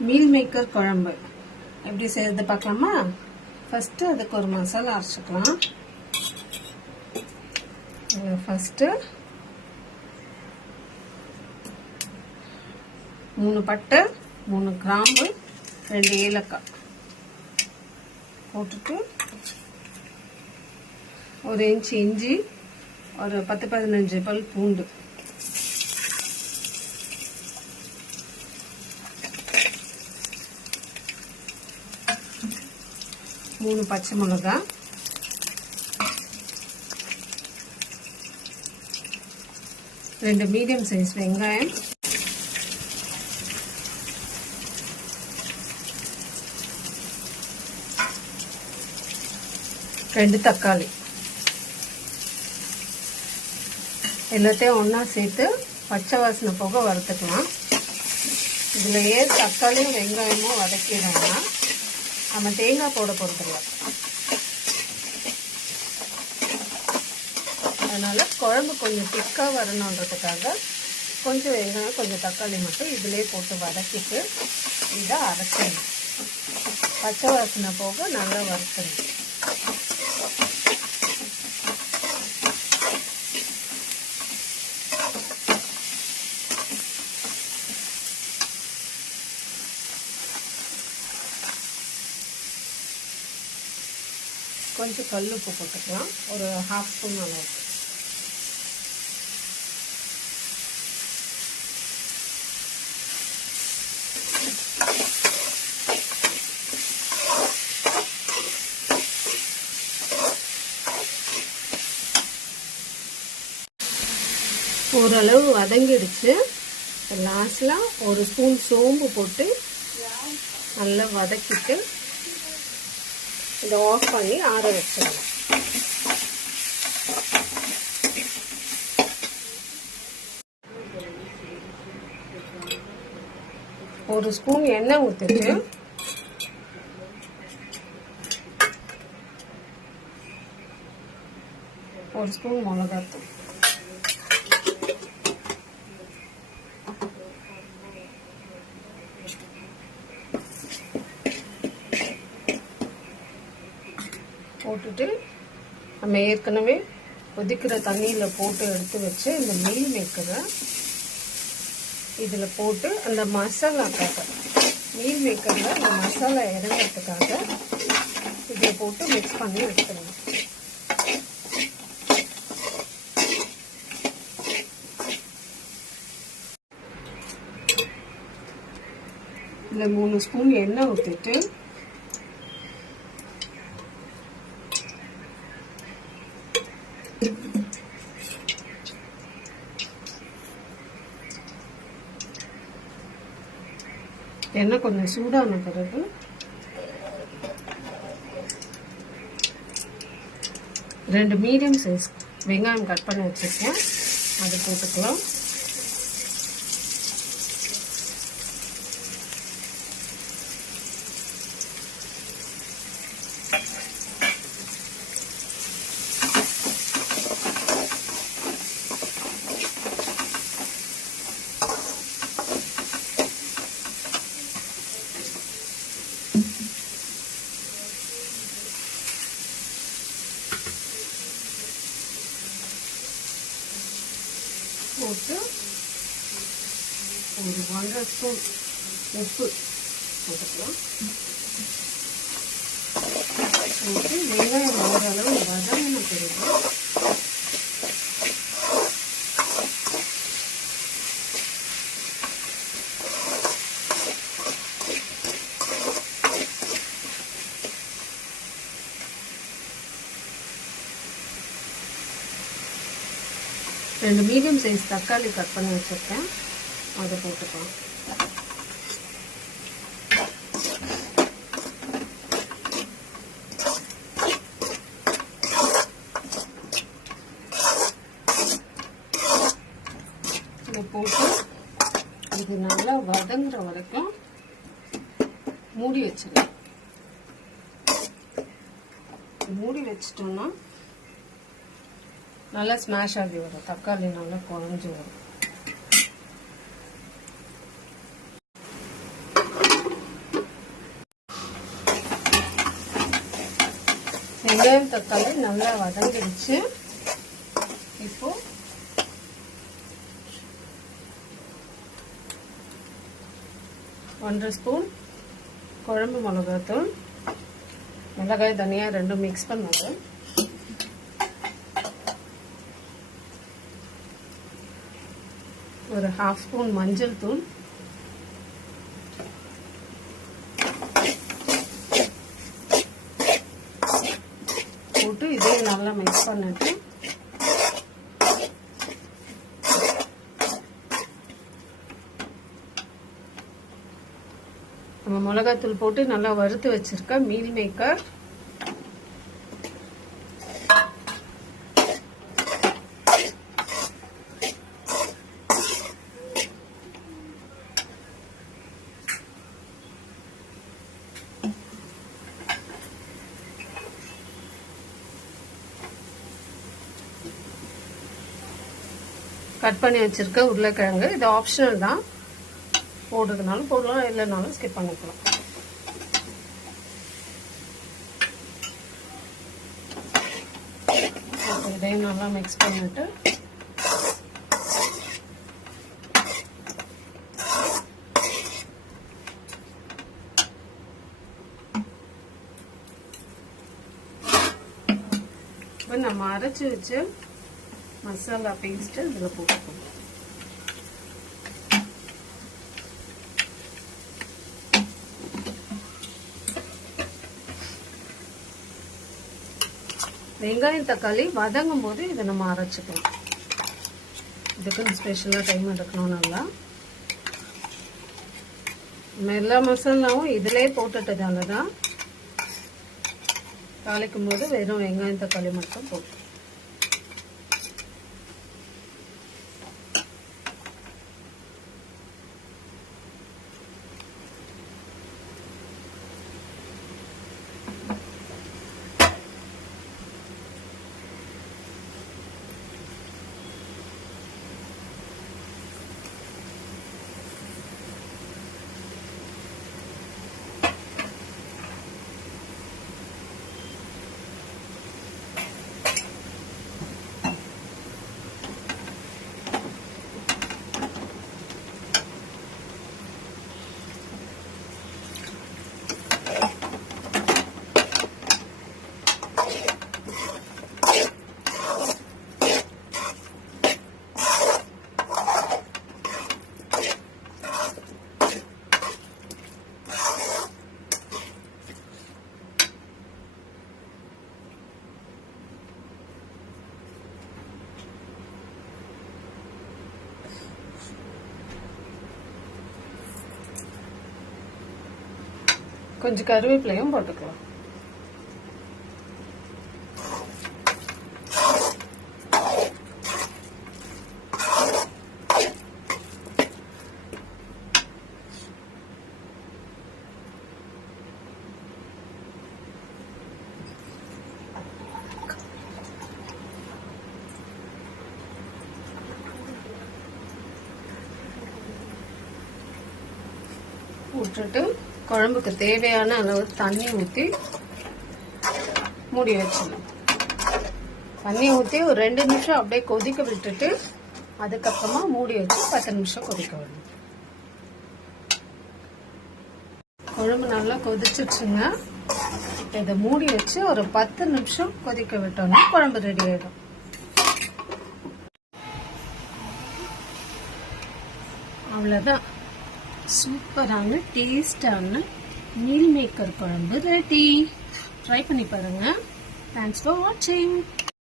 Meal maker குழம்பு எப்படி செய்யறது பார்க்கலாமா? ஃபர்ஸ்ட் அதுக்கு ஒரு மசாலா அரைச்சிக்கலாம். ஃபர்ஸ்ட் 3 பட்டை, 3 கிராம்பு, 2 ஏலக்காய் போட்டுட்டு 1 இன்ச் இஞ்சி, ஒரு 10-15 பல் பூண்டு, மூணு பச்சை மிளகாய், 2 மீடியம் சைஸ் வெங்காயம், 2 தக்காளி. எல்லாத்தையும் ஒன்றா சேர்த்து பச்சை வாசனை போக வறுத்துக்கலாம். இதுலயே தக்காளியும் வெங்காயமும் வதக்கிடுறோம்னா நம்ம தேங்காய் போட போகிறதில்ல. அதனால குழம்பு கொஞ்சம் திக்காக வரணுன்றதுக்காக கொஞ்சம் வெங்காயம் கொஞ்சம் தக்காளி மட்டும் இதிலே போட்டு வதக்கிட்டு இதை அரைச்சிடணும். பச்சை வாசனை போக நல்லா வறுக்கணும். கொஞ்சம் கல் உப்பு போட்டுக்கலாம், ஒரு 1/2 ஸ்பூன் அளவுக்கு. ஓரளவு வதங்கிடுச்சு. லாஸ்ட்ல 1 ஸ்பூன் சோம்பு போட்டு நல்லா வதக்கிட்டு இதை ஆஃப் பண்ணி ஆற வச்சிடலாம். ஒரு ஸ்பூன் எண்ணெய் ஊற்றிட்டு ஒரு ஸ்பூன் மிளகாத்தூள், போட்டுட்டு நம்ம ஏற்கனவே கொதிக்கிற தண்ணியில் போட்டு எடுத்து வச்சு இந்த மீல் மேக்கரை இதில் போட்டு அந்த மசாலாக்காக மீல் மேக்கரில் அந்த மசாலா இறங்கிறதுக்காக இதில் போட்டு மிக்ஸ் பண்ணி எடுத்துடணும். இதில் 3 ஸ்பூன் எண்ணெய் ஊற்றிட்டு எண்ணெய் கொஞ்சம் சூடான பிறகு ரெண்டு மீடியம் சைஸ் வெங்காயம் கட் பண்ணி வச்சிருக்கேன், அதை போட்டுக்கலாம். போட்டு ஒரு 1/2 ஸ்பூன் உப்பு போட்டுக்கலாம். போட்டு வெங்காயம் ஓரளவு வதங்கின பிறகு ரெண்டு மீடியம் சைஸ் தக்காளி கட் பண்ணி வச்சிருக்கேன், அதை போட்டுக்கலாம். இதை போட்டு இது நல்லா வதங்குற வரைக்கும் மூடி வச்சிடலாம். மூடி வச்சிட்டோம்னா நல்லா ஸ்மாஷ் ஆகி வரும், தக்காளி நல்லா குழஞ்சு வரும். வெங்காயம் தக்காளி நல்லா வதங்கிடுச்சு. இப்போ 1 ஸ்பூன் குழம்பு மிளகாய்த்தூள், மிளகாய் தனியா ரெண்டும் மிக்ஸ் பண்ணது, ஒரு 1/2 ஸ்பூன் மஞ்சள் தூள், போட்டு இதே நல்லா மிக்ஸ் பண்ணிட்டு நம்ம மிளகாத்தூள் போட்டு நல்லா வறுத்து வச்சிருக்க மீல் மேக்கர், கட் பண்ணி வச்சிருக்க உருளைக்கிழங்கு. இது ஆப்ஷனல் தான், போடுறதுனாலும் போடலாம், இல்லைனாலும் ஸ்கிப் பண்ணிக்கலாம். இதையும் நல்லா மிக்ஸ் பண்ணிட்டு இப்போ நம்ம அரைச்சி வச்சு மசாலா பேஸ்ட் இதில் போட்டுக்கணும். வெங்காயம் தக்காளி வதங்கும் போது இதை நம்ம அரைச்சிக்கலாம். இதுக்கு ஸ்பெஷலாக டைம் எடுக்கணும். நல்லா நம்ம எல்லா மசாலாவும் இதிலே போட்டுட்டதால தான் தாளிக்கும் போது வெறும் வெங்காயம் தக்காளி மட்டும் போட்டு கொஞ்சம் கருவேப்பிலையும் போட்டுக்கலாம். விட்டுட்டு குழம்புக்கு தேவையான அளவு தண்ணி ஊற்றி மூடி வச்சிடலாம். தண்ணி ஊற்றி ஒரு 2 நிமிஷம் அப்படியே கொதிக்க விட்டுட்டு அதுக்கப்புறமா மூடி வச்சு 10 நிமிஷம் கொதிக்க விடணும். குழம்பு நல்லா கொதிச்சிடுச்சுங்க. இதை மூடி வச்சு ஒரு 10 நிமிஷம் கொதிக்க விட்டோம்னா குழம்பு ரெடி ஆயிடும். அவ்வளோதான், சூப்பரான டேஸ்டான மீல் மேக்கர் குழம்பு ரெடி. ட்ரை பண்ணி பாருங்க. தேங்க்ஸ் ஃபார் வாட்சிங்.